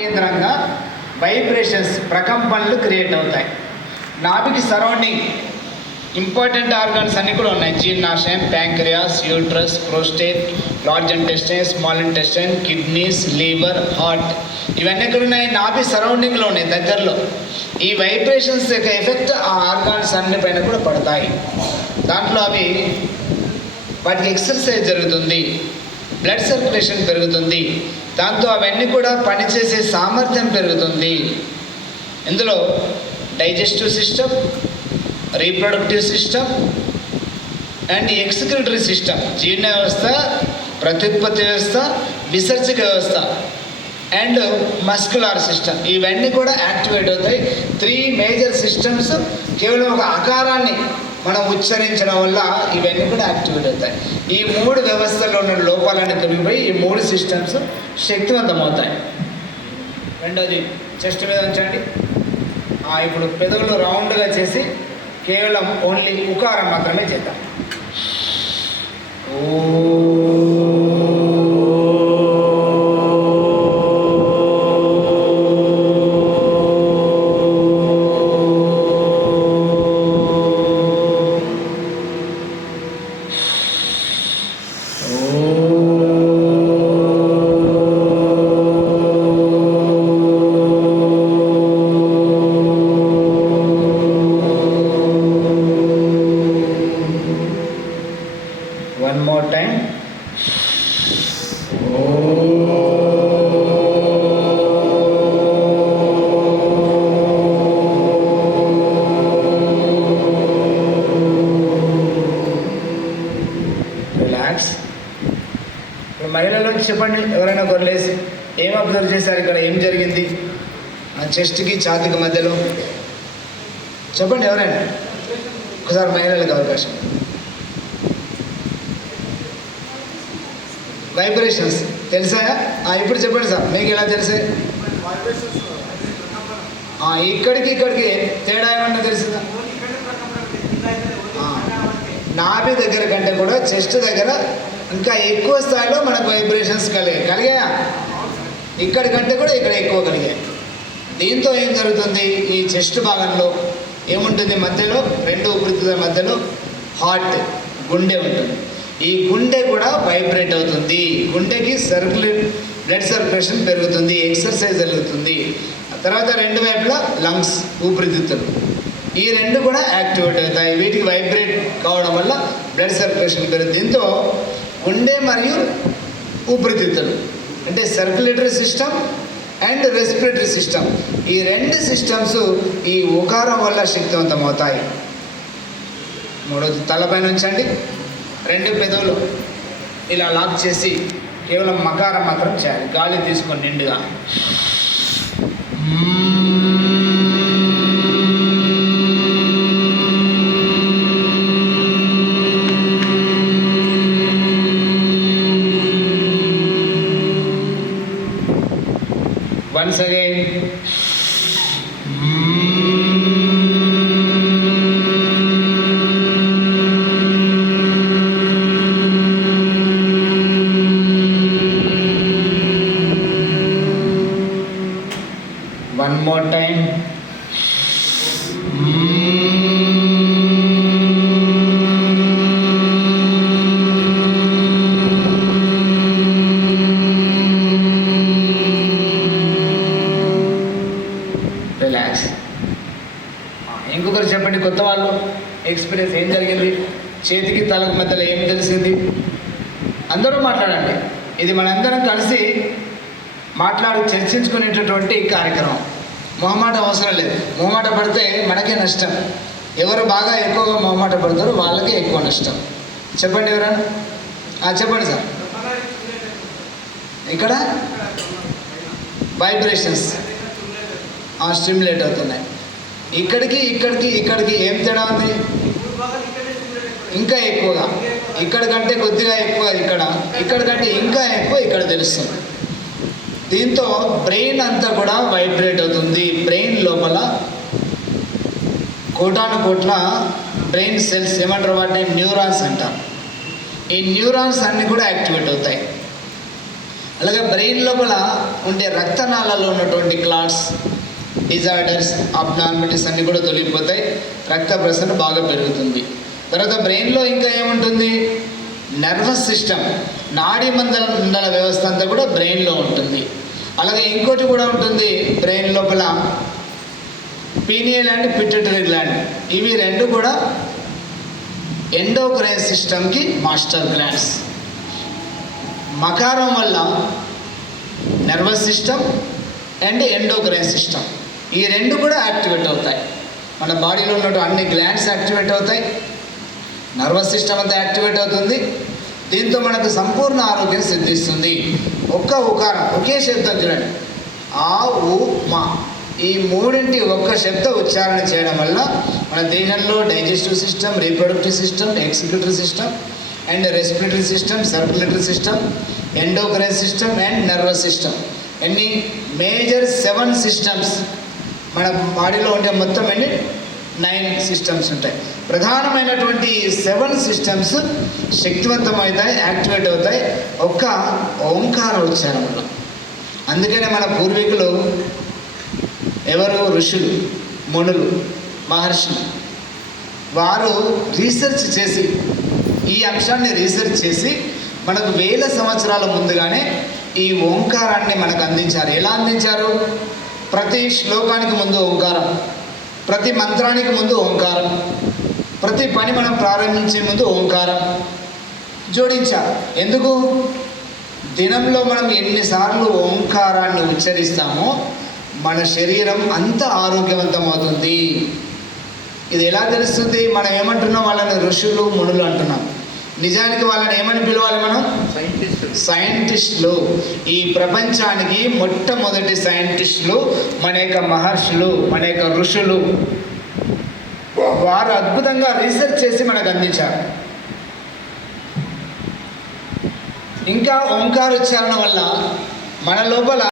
కేంద్రంగా వైబ్రేషన్స్ ప్రకంపనలు క్రియేట్ అవుతాయి. నాభికి సరౌండింగ్ ఇంపార్టెంట్ ఆర్గాన్స్ అన్నీ కూడా ఉన్నాయి. జీర్ణాశయం pancreas uterus prostate large intestine small intestine kidneys liver heart ఇవన్నీ ఎక్కడ ఉన్నాయి? నాభి సరౌండింగ్లో ఉన్నాయి దగ్గరలో. ఈ వైబ్రేషన్స్ యొక్క ఎఫెక్ట్ ఆ ఆర్గాన్స్ అన్ని పైన కూడా పడతాయి. దాంట్లో అవి వాటికి ఎక్సర్సైజ్ జరుగుతుంది. బ్లడ్ సర్క్యులేషన్ పెరుగుతుంది. దాంతో అవన్నీ కూడా పనిచేసే సామర్థ్యం పెరుగుతుంది. ఇందులో digestive system reproductive system and excretory system జీర్ణ వ్యవస్థ ప్రత్యుత్పత్తి వ్యవస్థ విసర్జక వ్యవస్థ అండ్ మస్కులార్ సిస్టమ్. ఇవన్నీ కూడా యాక్టివేట్ అవుతాయి. త్రీ మేజర్ సిస్టమ్స్ కేవలం ఒక ఆకారాన్ని మనం ఉచ్చరించడం వల్ల ఇవన్నీ కూడా యాక్టివేట్ అవుతాయి. ఈ మూడు వ్యవస్థల్లో ఉన్న లోపాలన్నీ తొలగిపోయి ఈ మూడు సిస్టమ్స్ శక్తివంతమవుతాయి. రెండోది చెస్ట్ మీద ఉంచండి. ఇప్పుడు పెదవులు రౌండ్గా చేసి కేవలం ఓన్లీ ఉకారం మాత్రమే చేద్దాం. ఓ చెప్పండి. ఎవరైనా ఒకరు ఏం అబ్జర్వ్ చేశారు ఇక్కడ? ఏం జరిగింది? ఆ చెస్ట్కి ఛాతికి మధ్యలో? చెప్పండి ఎవరైనా. ఒకసారి మహిళలకు అవకాశం. వైబ్రేషన్స్ తెలుసా? ఇప్పుడు చెప్పండి సార్. మీకు ఎలా తెలిసాయి ఇక్కడికి ఇక్కడికి. తేడా ఏమన్నా తెలుస్తుందా నాభి దగ్గర కంటే కూడా చెస్ట్ దగ్గర ఇంకా ఎక్కువ స్థాయిలో మనకు వైబ్రేషన్స్ కలిగాయి. కలిగాయా? ఇక్కడ కంటే కూడా ఇక్కడ ఎక్కువ కలిగాయి. దీంతో ఏం జరుగుతుంది? ఈ చెస్ట్ భాగంలో ఏముంటుంది మధ్యలో? రెండు ఊపిరితిత్తుల మధ్యలో హార్ట్ గుండె ఉంటుంది. ఈ గుండె కూడా వైబ్రేట్ అవుతుంది. గుండెకి సర్క్యులేట్ బ్లడ్ సర్క్యులేషన్ పెరుగుతుంది ఎక్సర్సైజ్ జరుగుతుంది. తర్వాత రెండు వైపులా లంగ్స్ ఊపిరితిత్తులు. ఈ రెండు కూడా యాక్టివేట్ అవుతాయి. వీటికి వైబ్రేట్ కావడం వల్ల బ్లడ్ సర్క్యులేషన్ పెరుగుతుంది. దీంతో ఉండే మరియు ఊపిరితిత్తులు. అంటే circulatory system and respiratory system ఈ రెండు సిస్టమ్స్ ఈ ఉకారం వల్ల శక్తివంతం అవుతాయి మూడోది తలపైన ఉంచండి. రెండు పెదవులు ఇలా లాక్ చేసి కేవలం మకారం మాత్రం చేయాలి. గాలి తీసుకొని నిండుగా. Gracias, ఇంకొకరు చెప్పండి కొత్త వాళ్ళు ఎక్స్పీరియన్స్ ఏం జరిగింది? చేతికి తలకు మధ్యలో ఏం తెలిసింది? అందరూ మాట్లాడండి. ఇది మనందరం కలిసి మాట్లాడి చర్చించుకునేటటువంటి కార్యక్రమం. మొహమాట అవసరం లేదు. మొహమాట పడితే మనకే నష్టం. ఎవరు బాగా ఎక్కువగా మొహమాట పడతారో వాళ్ళకే ఎక్కువ నష్టం. చెప్పండి ఎవరైనా చెప్పండి సార్. ఇక్కడ వైబ్రేషన్స్ స్టిమ్యులేట్ అవుతున్నాయి. ఇక్కడికి ఇక్కడికి ఇక్కడికి ఏం తేడా ఉంది? ఇంకా ఎక్కువగా. ఇక్కడ కంటే కొద్దిగా ఎక్కువ ఇక్కడ. ఇక్కడ కంటే ఇంకా ఎక్కువ ఇక్కడ తెలుస్తుంది. దీంతో బ్రెయిన్ అంతా కూడా వైబ్రేట్ అవుతుంది. బ్రెయిన్ లోపల కోటాను కోట్ల బ్రెయిన్ సెల్స్ ఏమంటారు వాటిని? న్యూరాన్స్ అంటారు. ఈ న్యూరాన్స్ అన్నీ కూడా యాక్టివేట్ అవుతాయి. అలాగే బ్రెయిన్ లోపల ఉండే రక్తనాళాల్లో ఉన్నటువంటి క్లాట్స్ డిజార్డర్స్ అబ్నార్మిటీస్ అన్నీ కూడా తొలగిపోతాయి. రక్త ప్రసరణ బాగా పెరుగుతుంది. తర్వాత బ్రెయిన్లో ఇంకా ఏముంటుంది? నర్వస్ సిస్టమ్ నాడీ మండల వ్యవస్థ అంతా కూడా బ్రెయిన్లో ఉంటుంది. అలాగే ఇంకోటి కూడా ఉంటుంది బ్రెయిన్ లోపల పీనియల్ అండ్ పిట్యూటరీ గ్లాండ్. ఇవి రెండు కూడా ఎండోక్రైన్ సిస్టమ్కి మాస్టర్ గ్లాండ్స్. మకారం వల్ల nervous system and endocrine system. ఈ రెండు కూడా యాక్టివేట్ అవుతాయి. మన బాడీలో ఉన్నట్టు అన్ని గ్లాండ్స్ యాక్టివేట్ అవుతాయి. నర్వస్ సిస్టమ్ అంతా యాక్టివేట్ అవుతుంది. దీంతో మనకు సంపూర్ణ ఆరోగ్యం సిద్ధిస్తుంది. ఒక్క ఉకారం ఒకే శబ్దం చూడండి. ఆ ఉ మా. ఈ మూడింటి ఒక్క శబ్ద ఉచ్చారణ చేయడం వల్ల మన దేహంలో digestive system reproductive system executive system and respiratory system circulatory system endocrine system and nervous system. ఎన్ని? Major seven systems. మన బాడీలో ఉండే మొత్తం ఎన్ని? నైన్ సిస్టమ్స్ ఉంటాయి. ప్రధానమైనటువంటి సెవెన్ సిస్టమ్స్ శక్తివంతమవుతాయి యాక్టివేట్ అవుతాయి. ఒక్క ఓంకార ఉచ్చారణలో. అందుకనే మన పూర్వీకులు ఎవరు? ఋషులు మునులు మహర్షులు. వారు రీసెర్చ్ చేసి ఈ అంశాన్ని రీసెర్చ్ చేసి మనకు వేల సంవత్సరాల ముందుగానే ఈ ఓంకారాన్ని మనకు అందించారు. ఎలా అందించారు? ప్రతి శ్లోకానికి ముందు ఓంకారం ప్రతి మంత్రానికి ముందు ఓంకారం ప్రతి పని మనం ప్రారంభించే ముందు ఓంకారం. జోడించారు ఎందుకు? దినంలో మనం ఎన్నిసార్లు ఓంకారాన్ని ఉచ్చరిస్తామో మన శరీరం అంత ఆరోగ్యవంతమవుతుంది. ఇది ఎలా తెలుస్తుంది? మనం ఏమంటున్నాం? వాళ్ళని ఋషులు మునులు అంటున్నాం. నిజానికి వాళ్ళని ఏమని పిలవాలి మనం? సైంటిస్ట్ సైంటిస్టులు. ఈ ప్రపంచానికి మొట్టమొదటి సైంటిస్టులు మన యొక్క మహర్షులు మన యొక్క ఋషులు. వారు అద్భుతంగా రీసెర్చ్ చేసి మనకు అందించారు. ఇంకా ఓంకార ఉచ్చారణ వల్ల మన లోపల